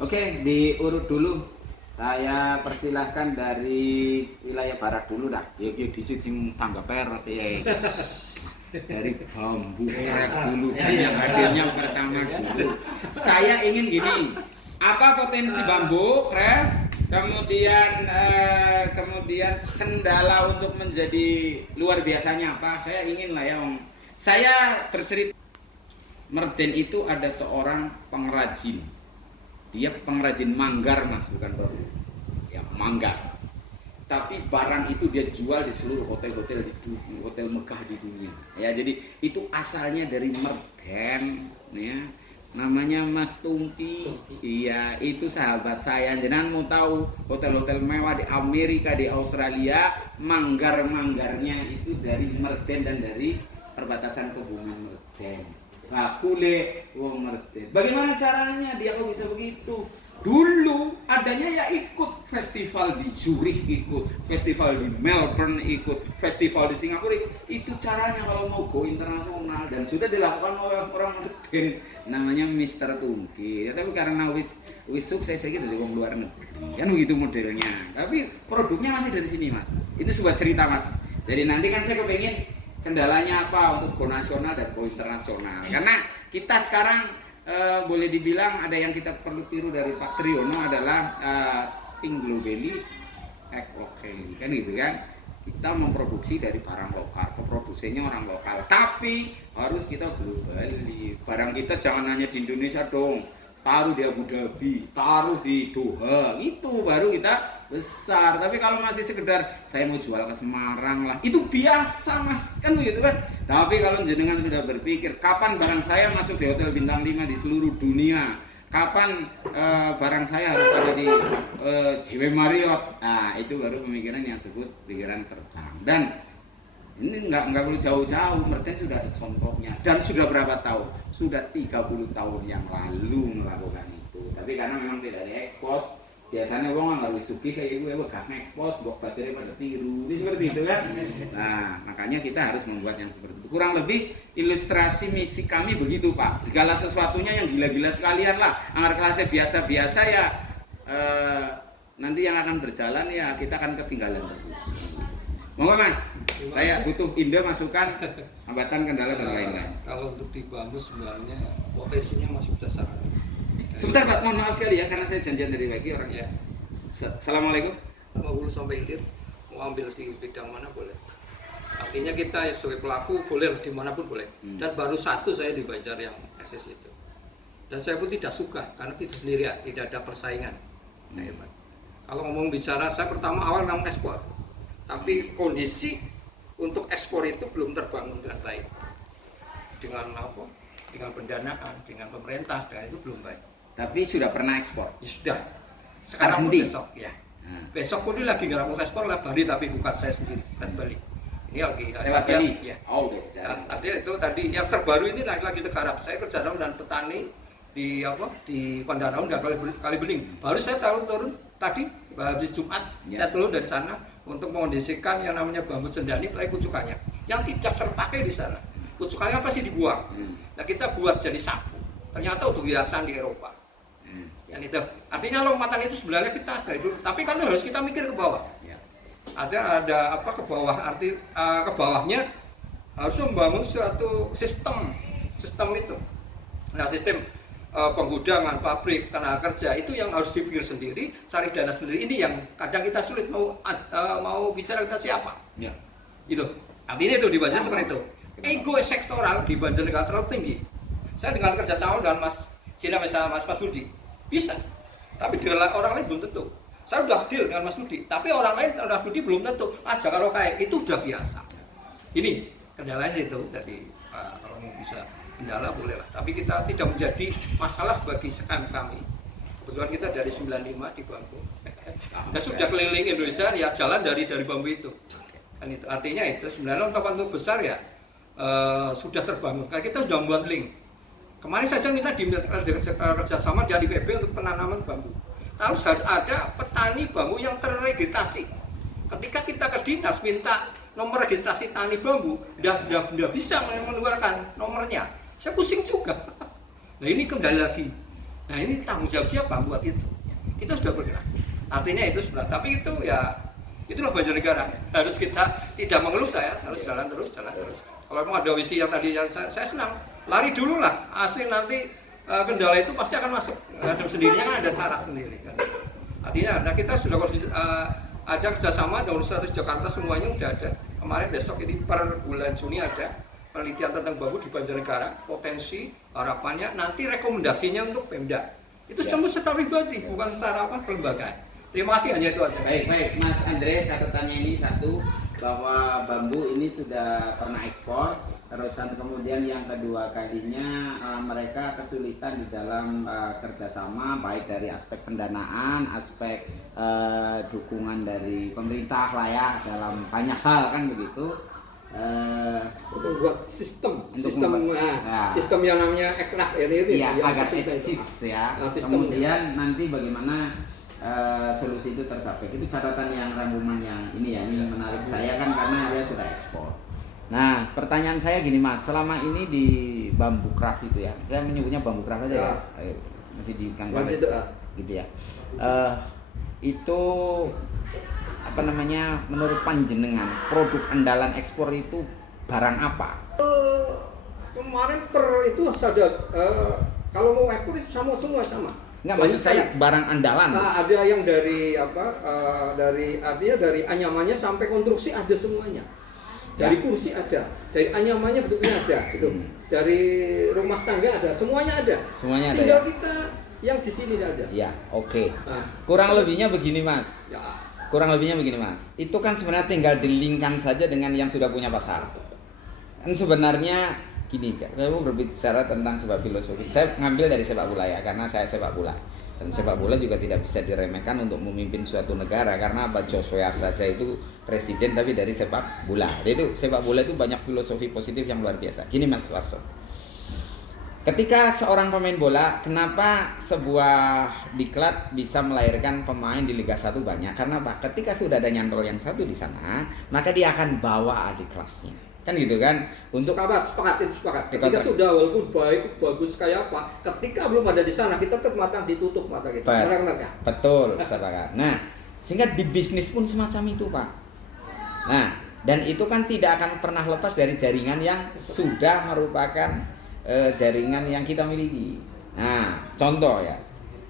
Oke, diurut dulu. Saya persilahkan dari wilayah barat dulu dah. Yuk di sini tangga perak ya. Dari bambu krek dulu yang hadirnya pertama dulu. Saya ingin gini. Apa potensi bambu krek? Kemudian kendala untuk menjadi luar biasanya apa? Saya ingin lah ya, Om. Saya bercerita. Merden itu ada seorang pengrajin. Dia pengrajin manggar, Mas, bukan baru. Ya, manggar. Tapi barang itu dia jual di seluruh hotel-hotel di dunia, hotel megah di dunia. Ya, jadi itu asalnya dari Merden, ya. Namanya Mas Tungki. Iya, itu sahabat saya. Jangan mau tahu hotel-hotel mewah di Amerika, di Australia, manggar-manggarnya itu dari Merden dan dari perbatasan Kebumen Merden. Bakule wong Merden. Bagaimana caranya dia kok bisa begitu? Dulu adanya ya ikut festival di Zurich, ikut festival di Melbourne, ikut festival di Singapura. Itu caranya kalau mau go internasional, dan sudah dilakukan oleh orang Merden namanya Mr. Tungki. Ya, tapi karena wis sukses gitu dari wong luar negeri. Kan begitu modelnya. Tapi produknya masih dari sini, Mas. Itu sebuah cerita, Mas. Jadi nanti kan saya kepengen kendalanya apa untuk go nasional dan go internasional. Karena kita sekarang boleh dibilang ada yang kita perlu tiru dari Pak Triyono adalah think globally, act locally, kan gitu kan. Kita memproduksi dari barang lokal, produsennya orang lokal, tapi harus kita globally. Barang kita jangan hanya di Indonesia dong, taruh di Abu Dhabi, taruh di Doha, itu baru kita besar. Tapi kalau masih sekedar saya mau jual ke Semarang lah, itu biasa, Mas, kan begitu kan. Tapi kalau jenengan sudah berpikir kapan barang saya masuk di hotel bintang 5 di seluruh dunia, kapan barang saya harus ada di JW Marriott, nah itu baru pemikiran yang disebut pikiran terbang. Dan ini nggak perlu jauh-jauh, Merden sudah ada contohnya, dan sudah berapa tahun? Sudah 30 tahun yang lalu melakukan itu. Tapi karena memang tidak diekspos, biasanya wong nggak sugih kayak gue, gak ngekspos, bok baterai pada tiru, ini seperti itu kan. Nah, makanya kita harus membuat yang seperti itu. Kurang lebih ilustrasi misi kami begitu, Pak. Segala sesuatunya yang gila-gila sekalian lah, anggar kelasnya biasa-biasa ya, nanti yang akan berjalan ya kita akan ketinggalan terus. Monggo, Mas, saya butuh ide masukan, hambatan, kendala dan lain-lain. Kalau untuk di bambu sebenarnya potensinya masih besar. Sebentar, Pak, mohon maaf sekali ya, karena saya janjian dari pagi orangnya. Assalamualaikum. Mau hulu sampai hilir, mau ambil di bidang mana boleh. Artinya kita sebagai pelaku boleh dimanapun boleh. Dan baru satu saya di Banjar yang eksis itu. Dan saya pun tidak suka karena tidak sendirian, tidak ada persaingan. Nah, kalau ngomong bicara, saya pertama awal memang ekspor. Tapi kondisi untuk ekspor itu belum terbangun dengan baik. Dengan apa? Dengan pendanaan, dengan pemerintah, dan itu belum baik. Tapi sudah pernah ekspor? Ya, sudah. Sekarang pun besok, ya. Besok pun ini lagi ngerapuk ekspor lah Bali, tapi bukan saya sendiri, kan Bali. Ini lagi lewat Bali? Ya. Oh, artinya itu tadi yang terbaru ini lagi tergarap. Saya kerja dengan petani di Pandanaun dan Kalibening. Baru saya turun tadi habis Jumat, saya turun dari sana untuk mengondisikan yang namanya bambu cendani play kucukannya yang tidak terpakai di sana. Kucukannya pasti dibuang. Nah, kita buat jadi sapu. Ternyata untuk hiasan di Eropa. Yang itu artinya lompatan itu sebenarnya kita dari dulu, tapi kan harus kita mikir ke bawah. Ada apa ke bawah, arti ke bawahnya harus membangun suatu sistem itu. Nah, sistem penggudangan, pabrik, tenaga kerja itu yang harus dipikir sendiri, cari dana sendiri. Ini yang kadang kita sulit mau bicara kita siapa. Ya. Itu. Artinya itu di Banjar seperti itu. Ego sektoral di Banjar negara terlalu tinggi. Saya dengan kerjasama dengan Mas Cina, misalnya Mas Budi, bisa. Tapi dengan orang lain belum tentu. Saya udah deal dengan Mas Budi, tapi orang lain Mas Budi belum tentu. Aja kalau kayak itu udah biasa. Ini kendalanya itu. Jadi kalau mau bisa kendala boleh lah. Tapi kita tidak menjadi masalah bagi kami. Kebetulan kita dari 95 di bambu. Kita sudah keliling Indonesia ya, jalan dari bambu itu. Kan itu artinya itu sebenarnya untuk besar ya sudah terbangun. Karena kita sudah membuat link. Kemarin saja minta kerjasama dari IPB untuk penanaman bambu. Harus ada petani bambu yang terregistrasi. Ketika kita ke dinas minta nomor registrasi tani bambu, tidak bisa mengeluarkan nomornya. Saya pusing juga. Nah, ini kembali lagi Nah ini tanggung jawab siapa buat itu? Kita sudah bergerak. Artinya itu sebenarnya. Tapi itu ya itulah Banjarnegara. Harus kita tidak mengeluh, saya harus jalan terus. Kalau memang ada visi yang tadi yang saya senang, lari dulu lah. Asli nanti kendala itu pasti akan masuk. Ada sendirinya kan ada cara sendiri kan. Artinya nah kita sudah ada kerjasama dengan Universitas Jakarta, semuanya udah ada. Kemarin besok ini per bulan Juni ada penelitian tentang bambu di Banjarnegara, potensi, harapannya, nanti rekomendasinya untuk Pemda. Itu semua secara pribadi, bukan secara kelembagaan. Terima kasih, hanya itu aja. Baik, Mas Andre, catatannya ini satu, bahwa bambu ini sudah pernah ekspor, terusan kemudian yang kedua kalinya mereka kesulitan di dalam kerjasama, baik dari aspek pendanaan, aspek dukungan dari pemerintah lah ya, dalam banyak hal kan begitu. Untuk buat sistem yang namanya eklak ini ya, agak eksis ya. Kemudian nanti bagaimana solusi itu tercapai. Itu catatan yang rangkuman yang ini ya, ini menarik saya kan karena dia sudah ekspor. Nah, pertanyaan saya gini Mas, selama ini di bambu craft itu ya, saya menyebutnya bambu craft aja ya. Ayo, masih di Kang gitu ya. Itu apa namanya, menurut panjenengan produk andalan ekspor itu barang apa? Kemarin itu ada kalau mau ekspor itu sama. Enggak, maksud saya barang andalan. Ada yang dari artinya dari anyamannya sampai konstruksi ada semuanya. Dari kursi ada, dari anyamannya bentuknya ada, gitu. Dari rumah tangga ada, semuanya ada. Semuanya ada. Tinggal ya? kita yang di sini saja. Ya, oke. Kurang lebihnya begini Mas. Ya. Kurang lebihnya begini Mas. Itu kan sebenarnya tinggal dilingkan saja dengan yang sudah punya pasar. Kan sebenarnya gini, kamu berbicara tentang sebuah filosofi. Saya ngambil dari sepak bola ya, karena saya sepak bola. Dan sepak bola juga tidak bisa diremehkan untuk memimpin suatu negara, karena apa, Joshua saja itu presiden tapi dari sepak bola. Jadi sepak bola itu banyak filosofi positif yang luar biasa. Gini Mas Warso. Ketika seorang pemain bola, kenapa sebuah diklat bisa melahirkan pemain di Liga 1 banyak? Karena apa? Ketika sudah ada nyantol yang satu di sana, maka dia akan bawa adik kelasnya. Kan gitu kan? Untuk sepakat. Ketika sudah walaupun bagus kayak apa, ketika belum ada di sana kita tetap mata ditutup mata kita. Betul, sepakat. Nah, sehingga di bisnis pun semacam itu, Pak. Nah, dan itu kan tidak akan pernah lepas dari jaringan yang sudah merupakan jaringan yang kita miliki. Nah, contoh ya.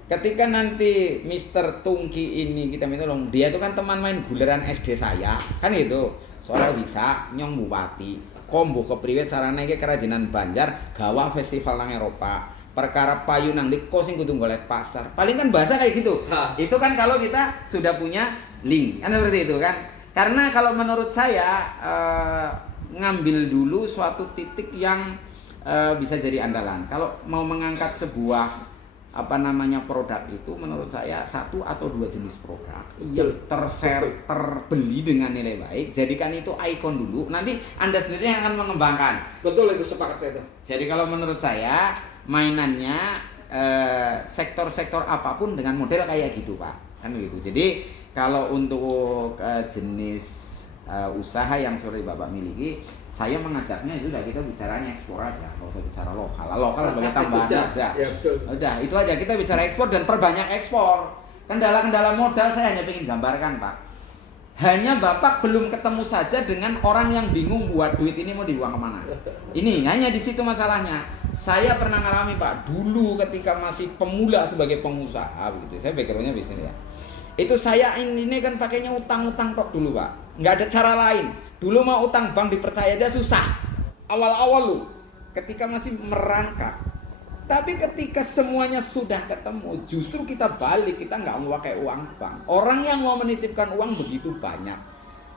Ketika nanti Mr. Tungki ini kita minta dong, dia itu kan teman main guleran SD saya, kan gitu. Soalnya bisa nyong bupati, kombo kepriwe carane iki kerajinan Banjar gawa festival nang Eropa. Perkara payu nang diko sing kudu golek pasar. Paling kan bahasa kayak gitu. Itu kan kalau kita sudah punya link, kan seperti itu kan. Karena kalau menurut saya ngambil dulu suatu titik yang bisa jadi andalan. Kalau mau mengangkat sebuah produk itu, menurut saya 1 atau 2 jenis produk yang terbeli dengan nilai baik, jadikan itu ikon dulu. Nanti Anda sendiri yang akan mengembangkan. Betul, itu sepakat saya itu. Jadi kalau menurut saya mainannya sektor-sektor apapun dengan model kayak gitu Pak, kan gitu. Jadi kalau untuk jenis usaha yang seperti Bapak miliki, saya mengajaknya itu udah kita bicaranya ekspor aja, nggak usah bicara lokal sebagai tambahan aja. Ya, udah itu aja, kita bicara ekspor dan perbanyak ekspor. Kendala-kendala modal saya hanya ingin gambarkan Pak. Hanya Bapak belum ketemu saja dengan orang yang bingung buat duit ini mau dibuang kemana. Ini hanya di situ masalahnya. Saya pernah ngalami Pak, dulu ketika masih pemula sebagai pengusaha begitu. Saya backgroundnya bisnis ya. Itu saya ini kan pakainya utang-utang kok dulu Pak. Nggak ada cara lain. Dulu mau utang bank dipercaya aja susah. Awal-awal lu ketika masih merangkak. Tapi ketika semuanya sudah ketemu, justru kita balik, kita nggak mau pakai uang bank. Orang yang mau menitipkan uang begitu banyak.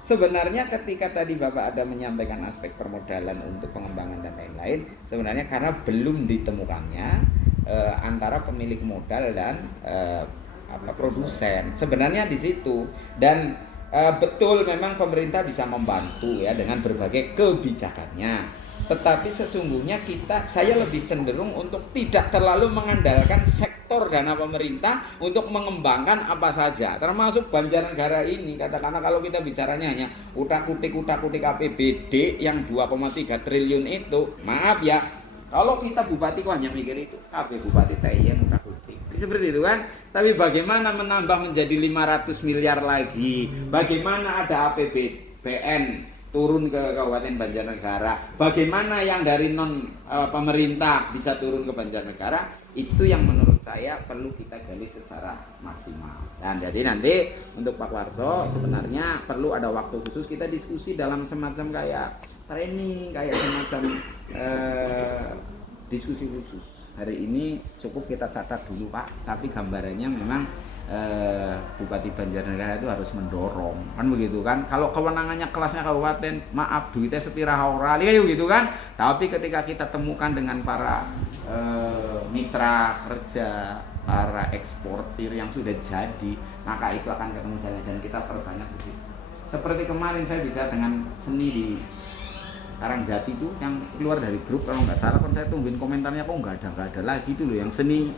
Sebenarnya ketika tadi Bapak ada menyampaikan aspek permodalan untuk pengembangan dan lain-lain, sebenarnya karena belum ditemukannya antara pemilik modal dan produsen. Sebenarnya di situ. Dan betul memang pemerintah bisa membantu ya dengan berbagai kebijakannya. Tetapi sesungguhnya saya lebih cenderung untuk tidak terlalu mengandalkan sektor dana pemerintah untuk mengembangkan apa saja. Termasuk Banjarnegara ini, katakanlah kalau kita bicaranya hanya utak-utik APBD yang 2,3 triliun itu, maaf ya, kalau kita bupati kok hanya mikir itu, KB Bupati TIN utak-utik. seperti itu kan. Tapi bagaimana menambah menjadi 500 miliar lagi? Bagaimana ada APBN turun ke Kabupaten Banjarnegara? Bagaimana yang dari non pemerintah bisa turun ke Banjarnegara? Itu yang menurut saya perlu kita gali secara maksimal. Dan jadi nanti untuk Pak Warso sebenarnya perlu ada waktu khusus kita diskusi dalam semacam kayak training, kayak semacam diskusi khusus. Hari ini cukup kita catat dulu Pak, tapi gambarannya memang Bupati Banjarnegara itu harus mendorong, kan begitu kan? Kalau kewenangannya kelasnya kabupaten, maaf duitnya sepira ora gitu kan? Tapi ketika kita temukan dengan para mitra kerja, para eksportir yang sudah jadi, maka itu akan ketemu jalan dan kita perbanyak di situ. Seperti kemarin saya bisa dengan seni di Karangjati itu yang keluar dari grup, kalau nggak salah kan saya tungguin komentarnya kok nggak ada lagi itu loh yang seni.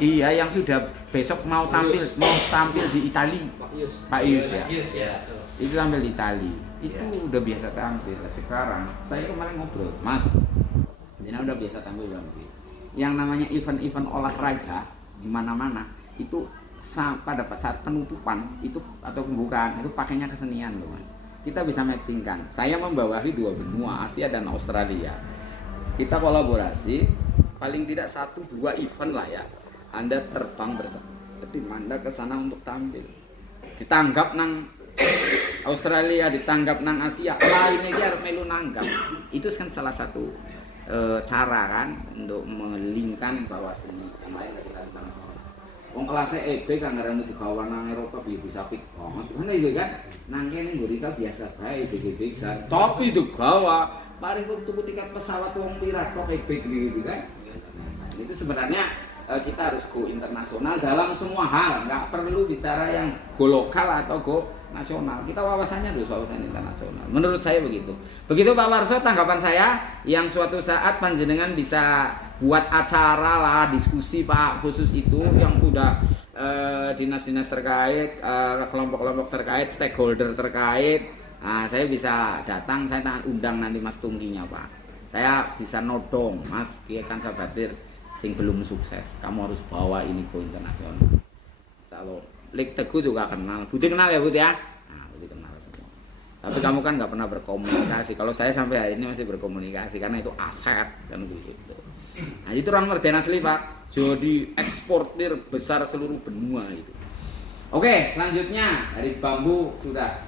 Iya, yang sudah besok mau tampil di Itali. Pak Ius ya. Itu tampil di Itali. Itu udah biasa tampil. Sekarang saya kemarin ngobrol, Mas. Jadi udah biasa tampil belum? Yang namanya event-event olahraga di mana-mana itu pada saat penutupan itu atau pembukaan itu pakainya kesenian loh, Mas. Kita bisa matchingkan. Saya membawahi 2 benua, Asia dan Australia. Kita kolaborasi paling tidak 1-2 event lah ya. Anda terbang bersama tim Anda ke sana untuk tampil. Ditanggap nang Australia, ditanggap nang Asia. Lainnya dia harus melu nanggap. Itu kan salah satu cara kan untuk melingkan bahwa seni yang lain kita sana. Wong kelasnya EB kan ngarani digawa nang Eropa bisa pik banget. Kan itu kan. Nang kene ngurika biasa bae BGB kan. Tapi digawa mari tuku tiket pesawat wong pira kok EB gitu kan. Itu sebenarnya kita harus go internasional dalam semua hal, nggak perlu bicara yang go lokal atau go nasional. Kita wawasannya harus wawasan internasional. Menurut saya begitu. Begitu Pak Warso tanggapan saya yang suatu saat panjenengan bisa buat acara lah, diskusi Pak khusus itu yang udah dinas-dinas terkait, kelompok-kelompok terkait, stakeholder terkait. Nah, saya bisa datang, saya undang nanti Mas Tungkinya Pak. Saya bisa nodong, Mas Kiai kan Sabatir sing belum sukses, kamu harus bawa ini ke internasional. Kalau Lik Teguh juga kenal, Budi kenal ya Budi ya? Nah, Budi kenal semua. Tapi kamu kan nggak pernah berkomunikasi. Kalau saya sampai hari ini masih berkomunikasi karena itu aset kan begitu. Nah itu orang Merden asli Pak, jadi eksportir besar seluruh benua itu. Oke, selanjutnya dari bambu sudah.